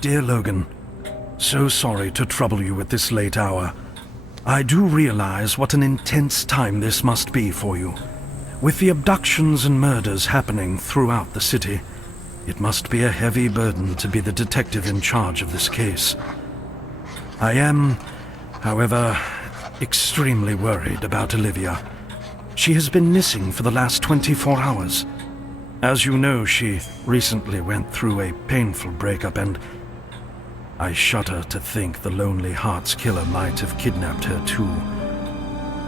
Dear Logan, so sorry to trouble you at this late hour. I do realize what an intense time this must be for you. With the abductions and murders happening throughout the city, it must be a heavy burden to be the detective in charge of this case. I am, however, extremely worried about Olivia. She has been missing for the last 24 hours. As you know, she recently went through a painful breakup, and I shudder to think the Lonely Hearts killer might have kidnapped her too.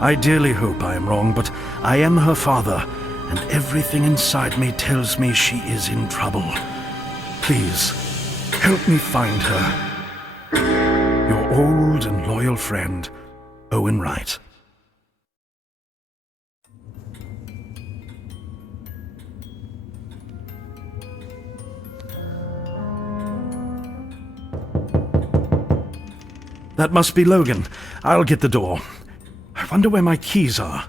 I dearly hope I am wrong, but I am her father, and everything inside me tells me she is in trouble. Please, help me find her. Your old and loyal friend, Owen Wright. That must be Logan. I'll get the door. I wonder where my keys are.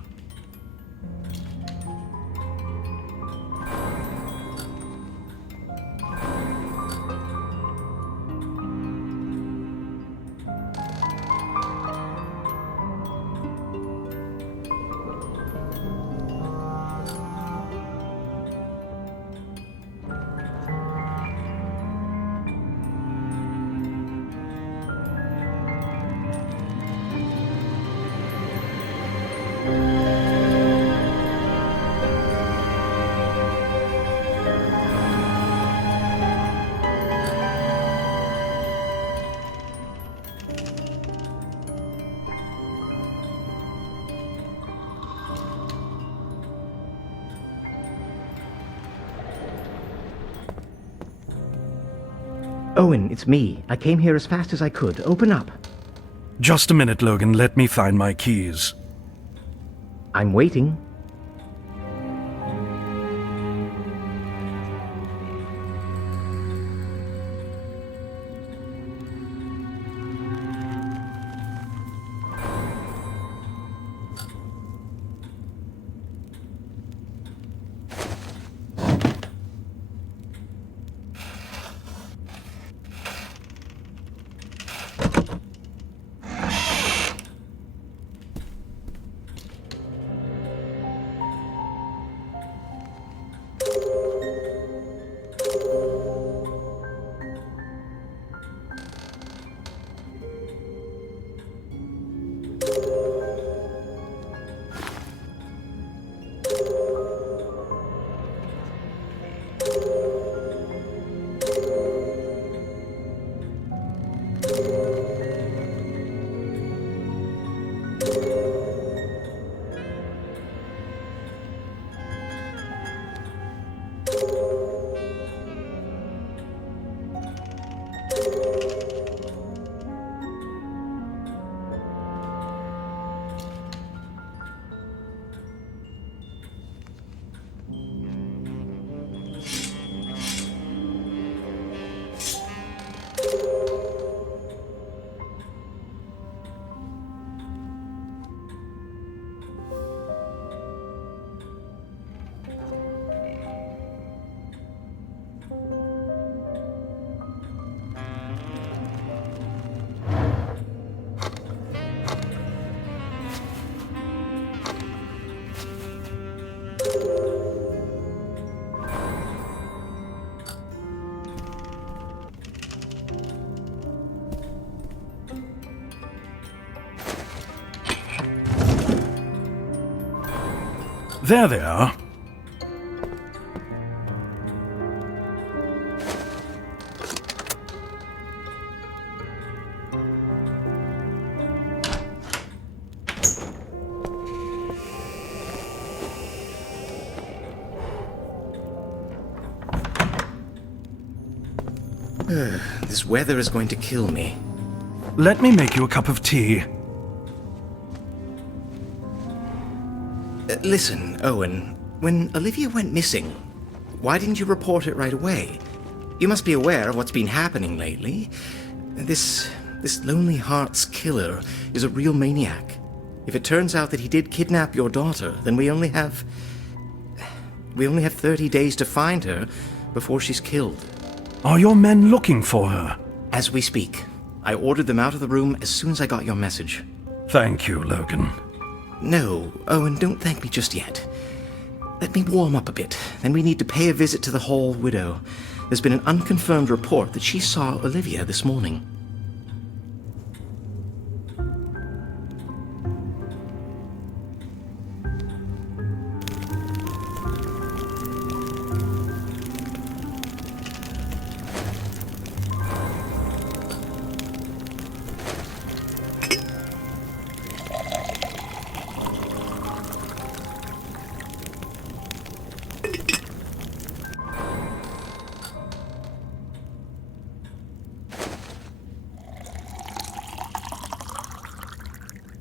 Owen, it's me. I came here as fast as I could. Open up. Just a minute, Logan. Let me find my keys. I'm waiting. There they are. This weather is going to kill me. Let me make you a cup of tea. Listen, Owen, when Olivia went missing, why didn't you report it right away? You must be aware of what's been happening lately. This Lonely Hearts killer is a real maniac. If it turns out that he did kidnap your daughter, then we only have 30 days to find her before she's killed. Are your men looking for her? As we speak. I ordered them out of the room as soon as I got your message. Thank you, Logan. No, Owen, don't thank me just yet. Let me warm up a bit. Then we need to pay a visit to the Hall widow. There's been an unconfirmed report that she saw Olivia this morning.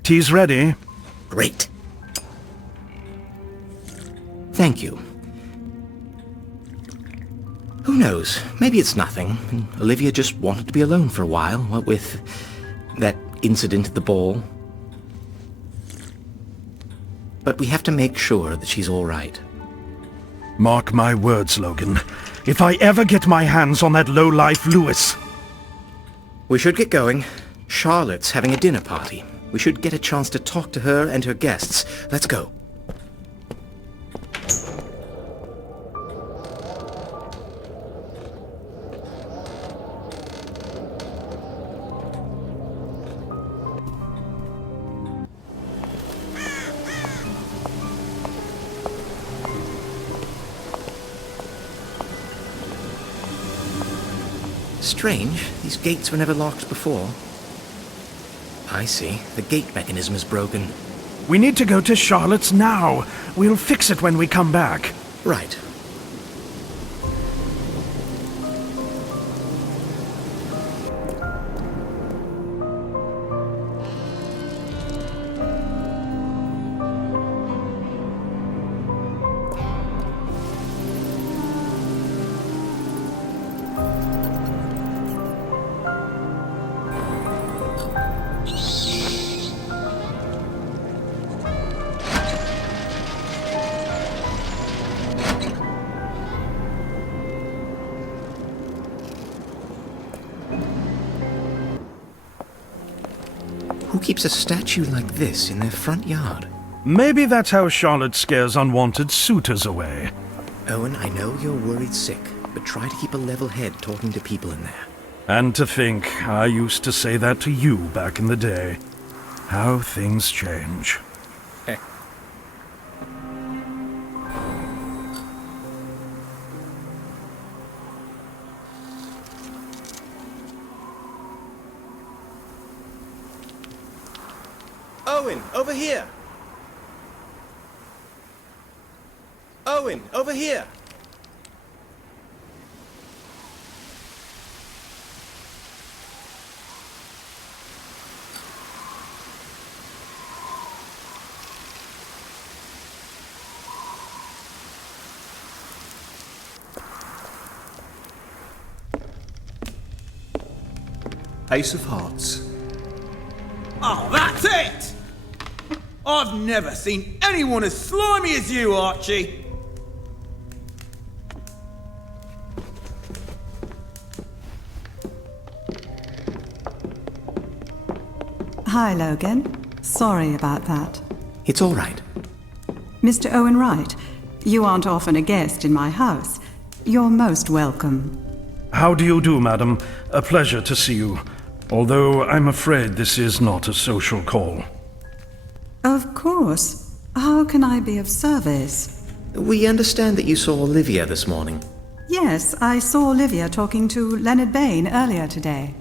Tea's ready. Great. Thank you. Who knows? Maybe it's nothing. Olivia just wanted to be alone for a while, what with that incident at the ball. But we have to make sure that she's all right. Mark my words, Logan. If I ever get my hands on that lowlife Lewis... We should get going. Charlotte's having a dinner party. We should get a chance to talk to her and her guests. Let's go. Strange. These gates were never locked before. I see. The gate mechanism is broken. We need to go to Charlotte's now. We'll fix it when we come back. Right. Who keeps a statue like this in their front yard? Maybe that's how Charlotte scares unwanted suitors away. Owen, I know you're worried sick, but try to keep a level head talking to people in there. And to think I used to say that to you back in the day. How things change. Owen, over here! Owen, over here! Ace of Hearts. Oh, that's it! I've never seen anyone as slimy as you, Archie! Hi, Logan. Sorry about that. It's all right. Mr. Owen Wright, you aren't often a guest in my house. You're most welcome. How do you do, madam? A pleasure to see you. Although I'm afraid this is not a social call. Of course. How can I be of service? We understand that you saw Olivia this morning. Yes, I saw Olivia talking to Leonard Bain earlier today.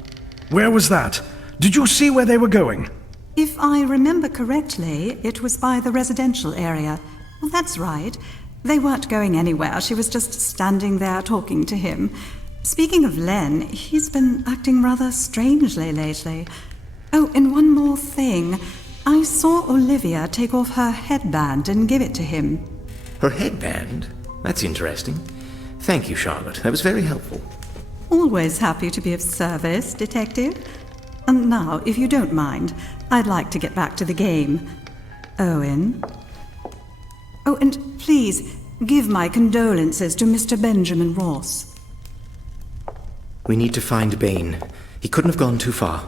Where was that? Did you see where they were going? If I remember correctly, it was by the residential area. Well, that's right. They weren't going anywhere. She was just standing there talking to him. Speaking of Len, he's been acting rather strangely lately. Oh, and one more thing. I saw Olivia take off her headband and give it to him. Her headband? That's interesting. Thank you, Charlotte. That was very helpful. Always happy to be of service, Detective. And now, if you don't mind, I'd like to get back to the game. Owen? Oh, and please, give my condolences to Mr. Benjamin Ross. We need to find Bane. He couldn't have gone too far.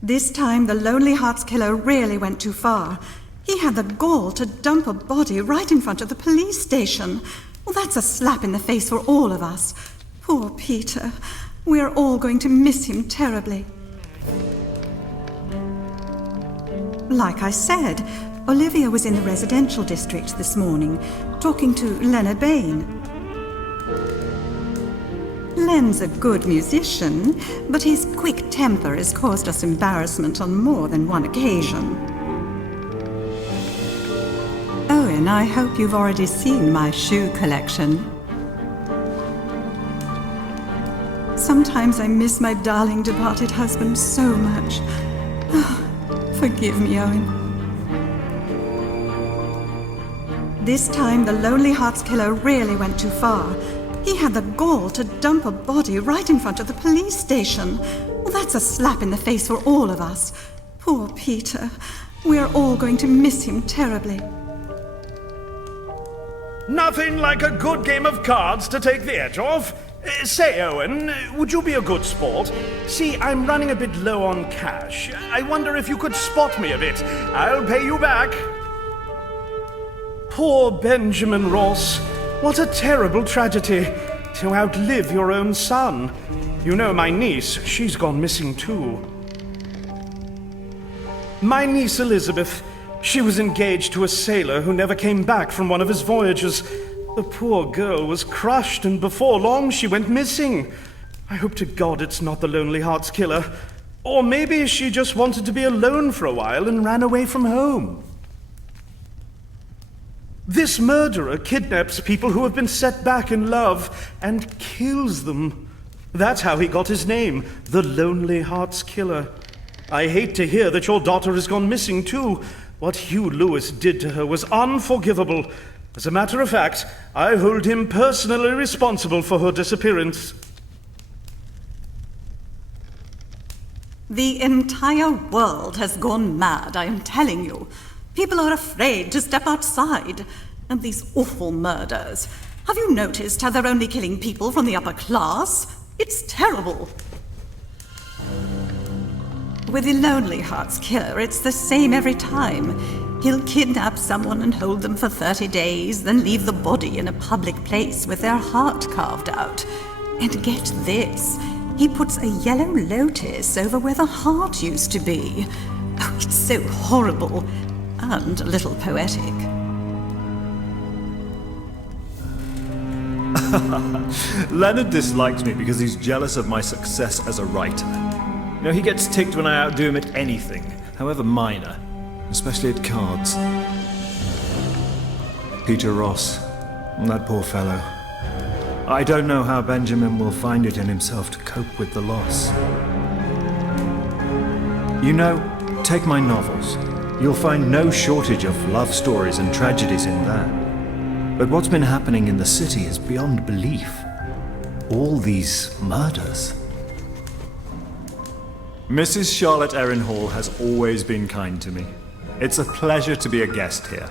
This time, the Lonely Hearts killer really went too far. He had the gall to dump a body right in front of the police station. Well, that's a slap in the face for all of us. Poor Peter. We're all going to miss him terribly. Like I said, Olivia was in the residential district this morning, talking to Leonard Bain. Len's a good musician, but his quick temper has caused us embarrassment on more than one occasion. Owen, I hope you've already seen my shoe collection. Sometimes I miss my darling departed husband so much. Oh, forgive me, Owen. This time, the Lonely Hearts killer really went too far. He had the gall to dump a body right in front of the police station. Well, that's a slap in the face for all of us. Poor Peter. We're all going to miss him terribly. Nothing like a good game of cards to take the edge off. Say, Owen, would you be a good sport? See, I'm running a bit low on cash. I wonder if you could spot me a bit. I'll pay you back. Poor Benjamin Ross. What a terrible tragedy, to outlive your own son. You know, my niece, she's gone missing too. My niece Elizabeth, she was engaged to a sailor who never came back from one of his voyages. The poor girl was crushed, and before long she went missing. I hope to God it's not the Lonely Hearts Killer. Or maybe she just wanted to be alone for a while and ran away from home. This murderer kidnaps people who have been set back in love and kills them. That's how he got his name, the Lonely Hearts Killer. I hate to hear that your daughter has gone missing too. What Hugh Lewis did to her was unforgivable. As a matter of fact, I hold him personally responsible for her disappearance. The entire world has gone mad, I am telling you. People are afraid to step outside. And these awful murders. Have you noticed how they're only killing people from the upper class? It's terrible. With the Lonely Hearts Killer, it's the same every time. He'll kidnap someone and hold them for 30 days, then leave the body in a public place with their heart carved out. And get this, he puts a yellow lotus over where the heart used to be. Oh, it's so horrible. And a little poetic. Leonard dislikes me because he's jealous of my success as a writer. You know, he gets ticked when I outdo him at anything, however minor, especially at cards. Peter Ross, that poor fellow. I don't know how Benjamin will find it in himself to cope with the loss. You know, take my novels. You'll find no shortage of love stories and tragedies in that. But what's been happening in the city is beyond belief. All these murders. Mrs. Charlotte Erin Hall has always been kind to me. It's a pleasure to be a guest here.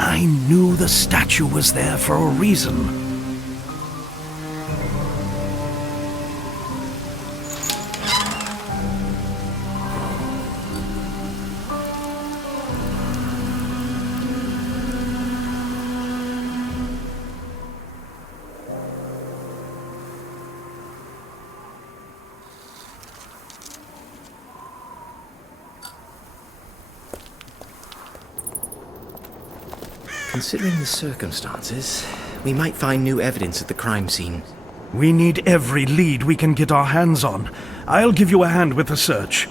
I knew the statue was there for a reason. Considering the circumstances, we might find new evidence at the crime scene. We need every lead we can get our hands on. I'll give you a hand with the search.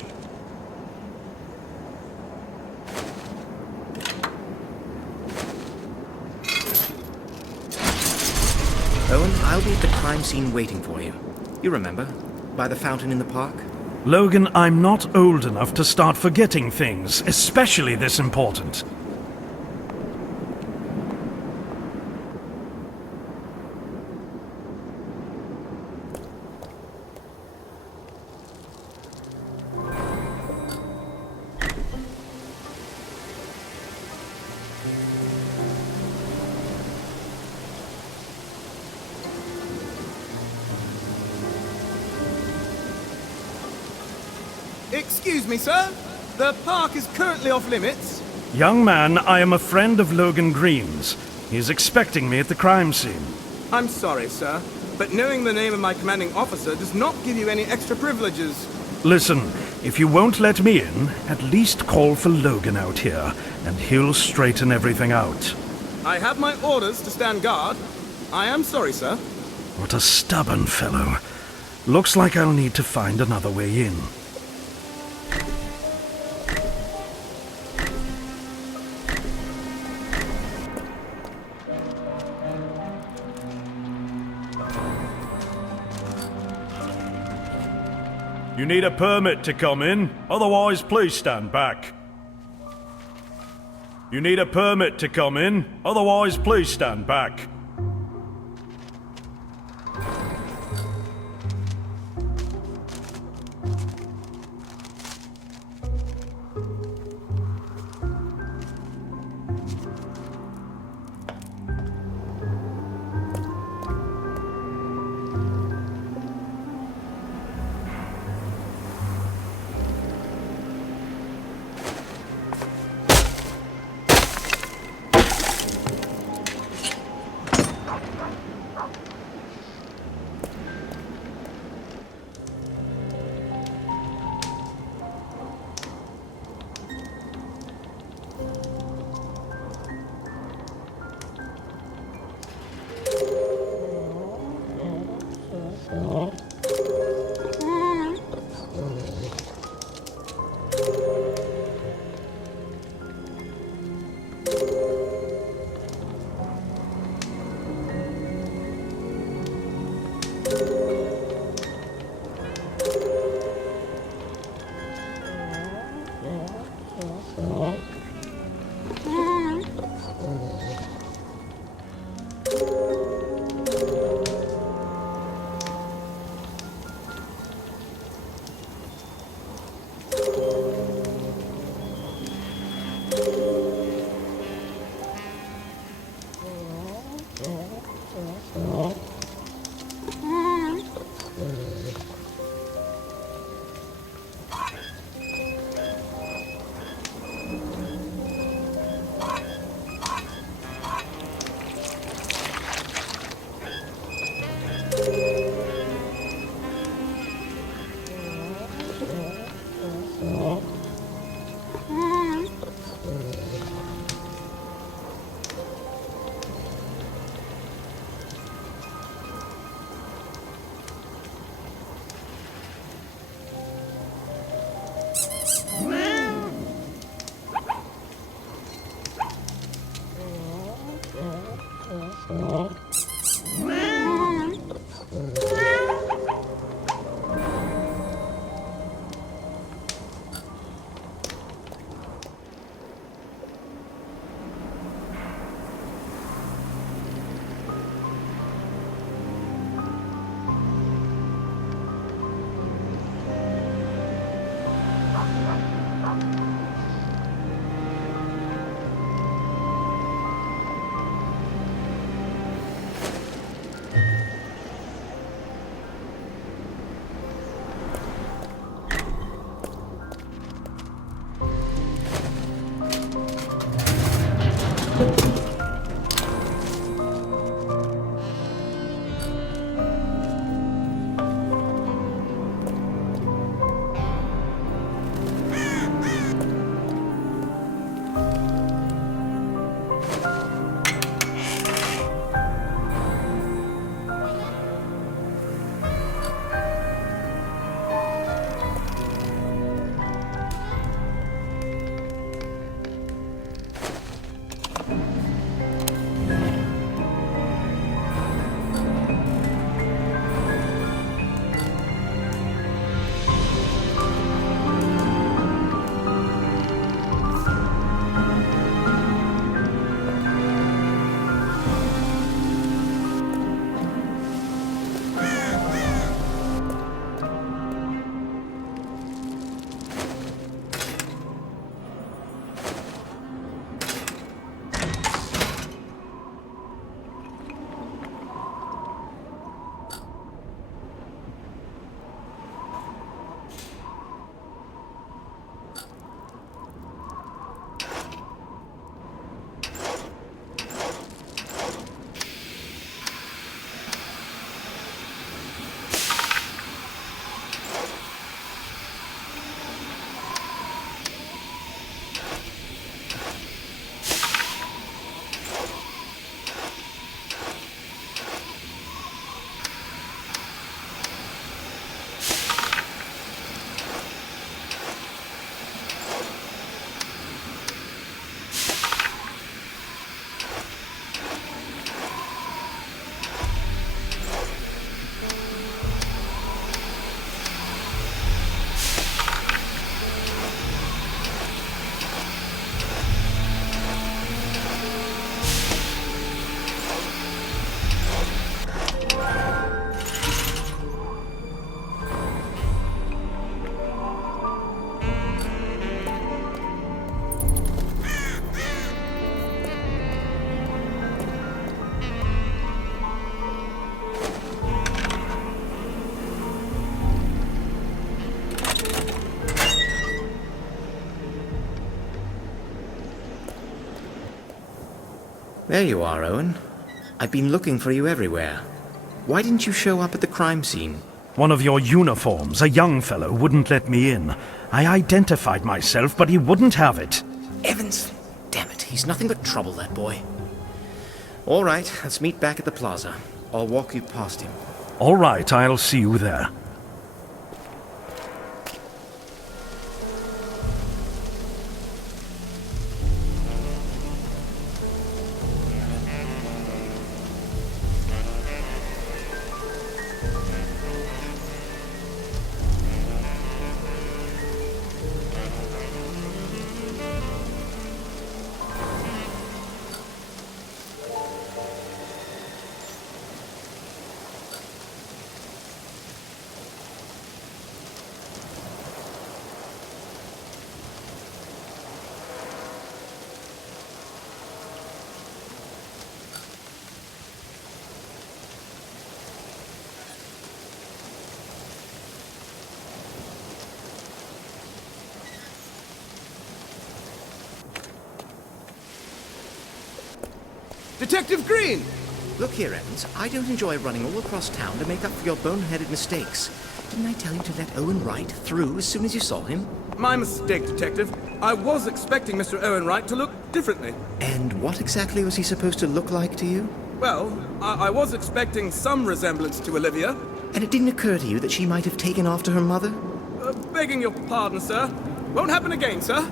Owen, I'll be at the crime scene waiting for you. You remember? By the fountain in the park? Logan, I'm not old enough to start forgetting things, especially this important. Excuse me, sir. The park is currently off limits. Young man, I am a friend of Logan Green's. He's expecting me at the crime scene. I'm sorry, sir, but knowing the name of my commanding officer does not give you any extra privileges. Listen, if you won't let me in, at least call for Logan out here, and he'll straighten everything out. I have my orders to stand guard. I am sorry, sir. What a stubborn fellow. Looks like I'll need to find another way in. You need a permit to come in, otherwise please stand back. You need a permit to come in, otherwise please stand back. There you are, Owen. I've been looking for you everywhere. Why didn't you show up at the crime scene? One of your uniforms, a young fellow, wouldn't let me in. I identified myself, but he wouldn't have it. Evans! Damn it, he's nothing but trouble, that boy. All right, let's meet back at the plaza. I'll walk you past him. All right, I'll see you there. Detective Green! Look here, Evans. I don't enjoy running all across town to make up for your boneheaded mistakes. Didn't I tell you to let Owen Wright through as soon as you saw him? My mistake, Detective. I was expecting Mr. Owen Wright to look differently. And what exactly was he supposed to look like to you? Well, I was expecting some resemblance to Olivia. And it didn't occur to you that she might have taken after her mother? Begging your pardon, sir. Won't happen again, sir.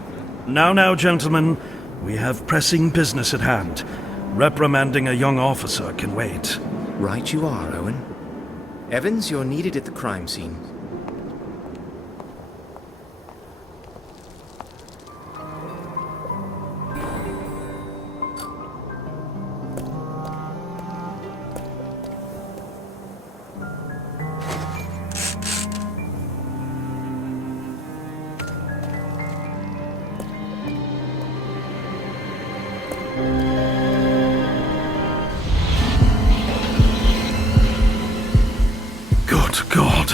Now, gentlemen, we have pressing business at hand. Reprimanding a young officer can wait. Right you are, Owen. Evans, you're needed at the crime scene. Good God.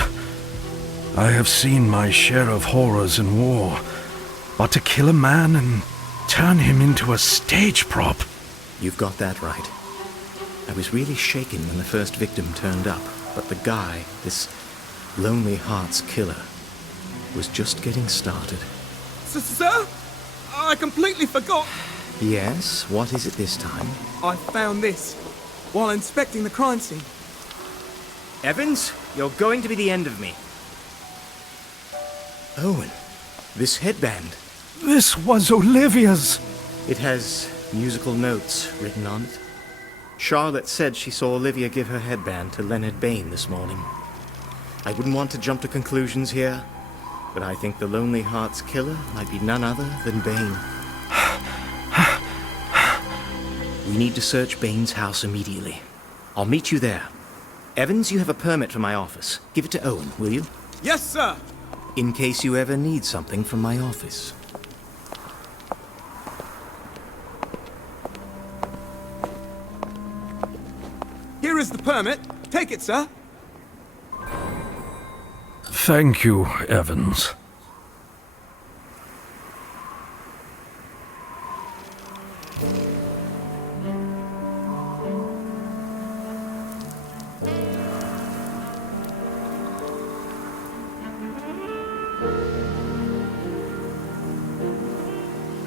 I have seen my share of horrors in war, but to kill a man and turn him into a stage prop. You've got that right. I was really shaken when the first victim turned up, but the guy, this Lonely Hearts killer, was just getting started. Sir? I completely forgot. Yes, what is it this time? I found this while inspecting the crime scene. Evans, you're going to be the end of me. Owen, this headband. This was Olivia's. It has musical notes written on it. Charlotte said she saw Olivia give her headband to Leonard Bain this morning. I wouldn't want to jump to conclusions here, but I think the Lonely Hearts killer might be none other than Bain. We need to search Bain's house immediately. I'll meet you there. Evans, you have a permit for my office. Give it to Owen, will you? Yes, sir. In case you ever need something from my office. Here is the permit. Take it, sir. Thank you, Evans.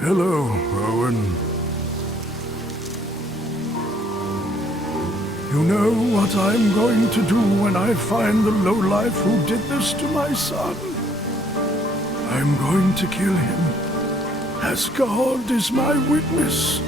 Hello, Owen. You know what I'm going to do when I find the lowlife who did this to my son? I'm going to kill him, as God is my witness.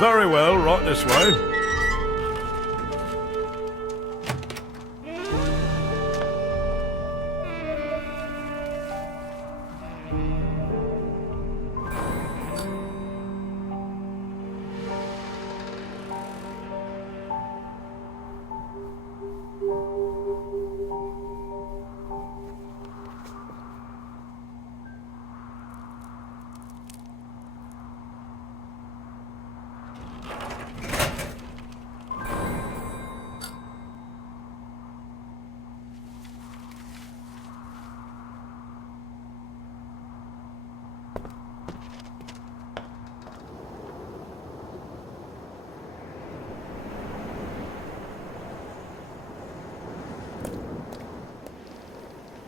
Very well, right this way.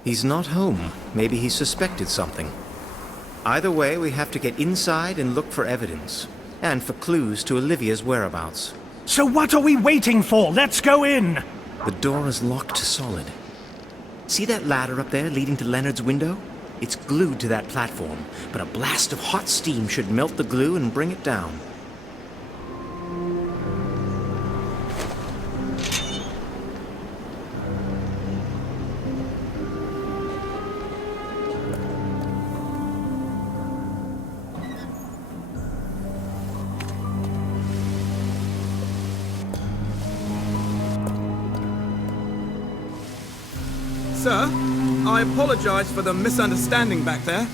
He's not home. Maybe he suspected something. Either way, we have to get inside and look for evidence. And for clues to Olivia's whereabouts. So what are we waiting for? Let's go in! The door is locked solid. See that ladder up there leading to Leonard's window? It's glued to that platform, but a blast of hot steam should melt the glue and bring it down. Sir, I apologize for the misunderstanding back there.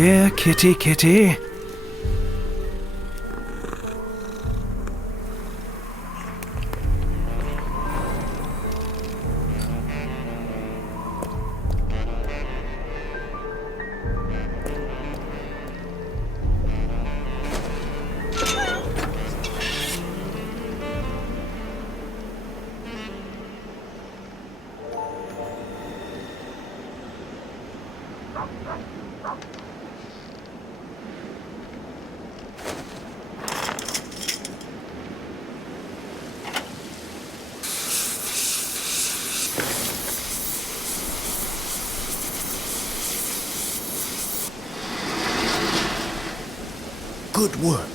Here, kitty, kitty. Good work.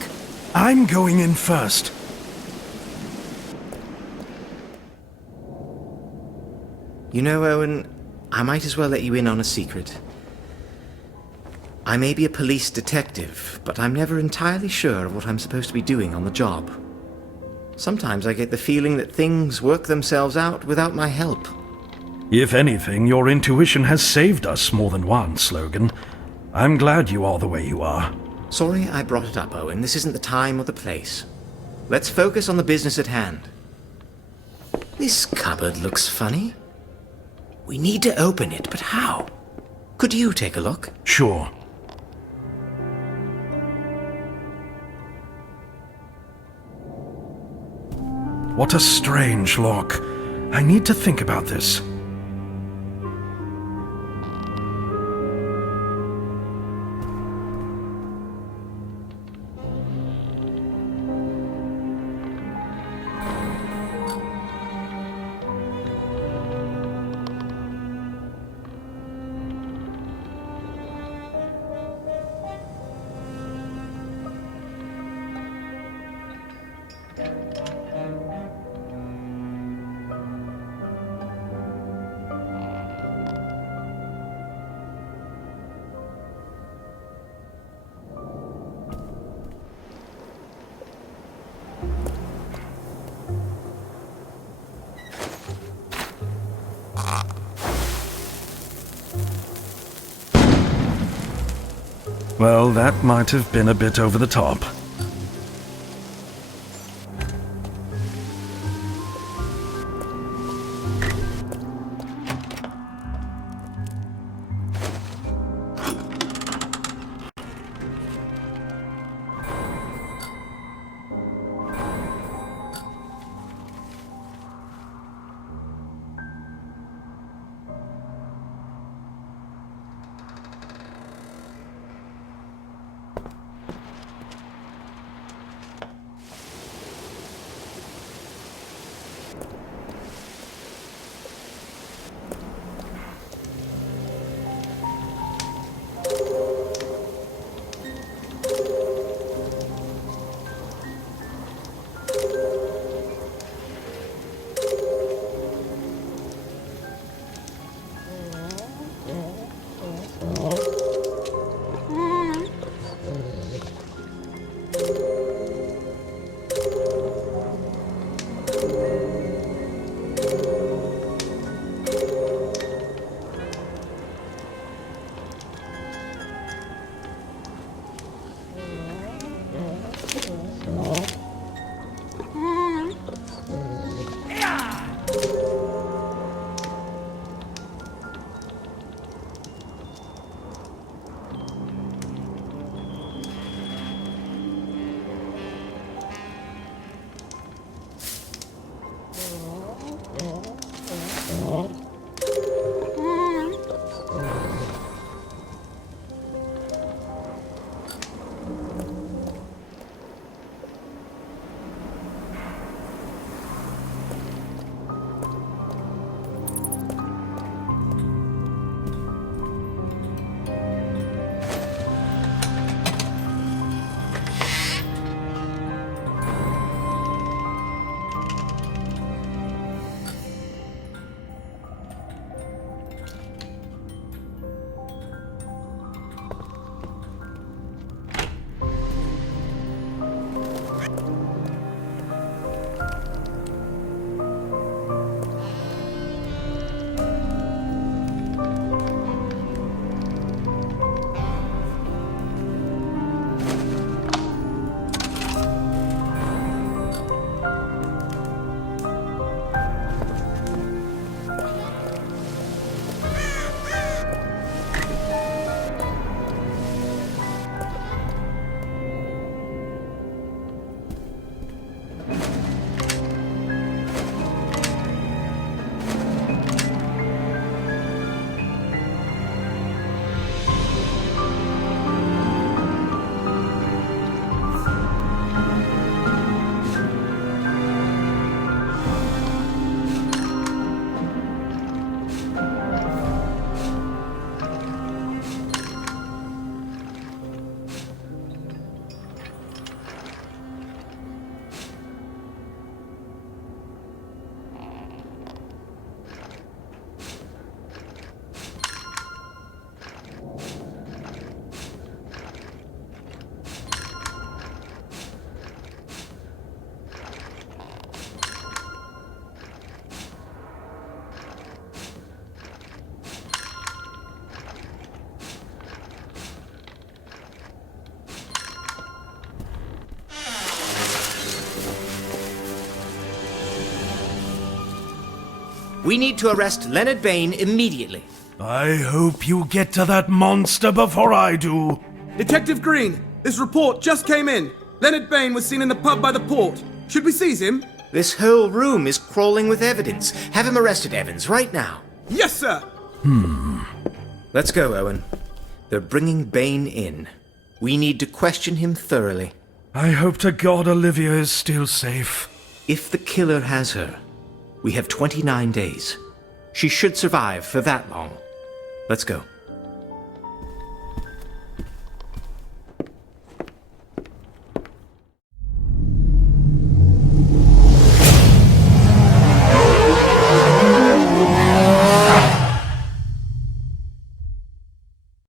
I'm going in first. You know, Owen, I might as well let you in on a secret. I may be a police detective, but I'm never entirely sure of what I'm supposed to be doing on the job. Sometimes I get the feeling that things work themselves out without my help. If anything, your intuition has saved us more than once, Logan. I'm glad you are the way you are. Sorry I brought it up, Owen. This isn't the time or the place. Let's focus on the business at hand. This cupboard looks funny. We need to open it, but how? Could you take a look? Sure. What a strange lock. I need to think about this. Well, that might have been a bit over the top. We need to arrest Leonard Bain immediately. I hope you get to that monster before I do. Detective Green, this report just came in. Leonard Bain was seen in the pub by the port. Should we seize him? This whole room is crawling with evidence. Have him arrested, Evans, right now. Yes, sir. Let's go, Owen. They're bringing Bain in. We need to question him thoroughly. I hope to God Olivia is still safe. If the killer has her, we have 29 days. She should survive for that long. Let's go.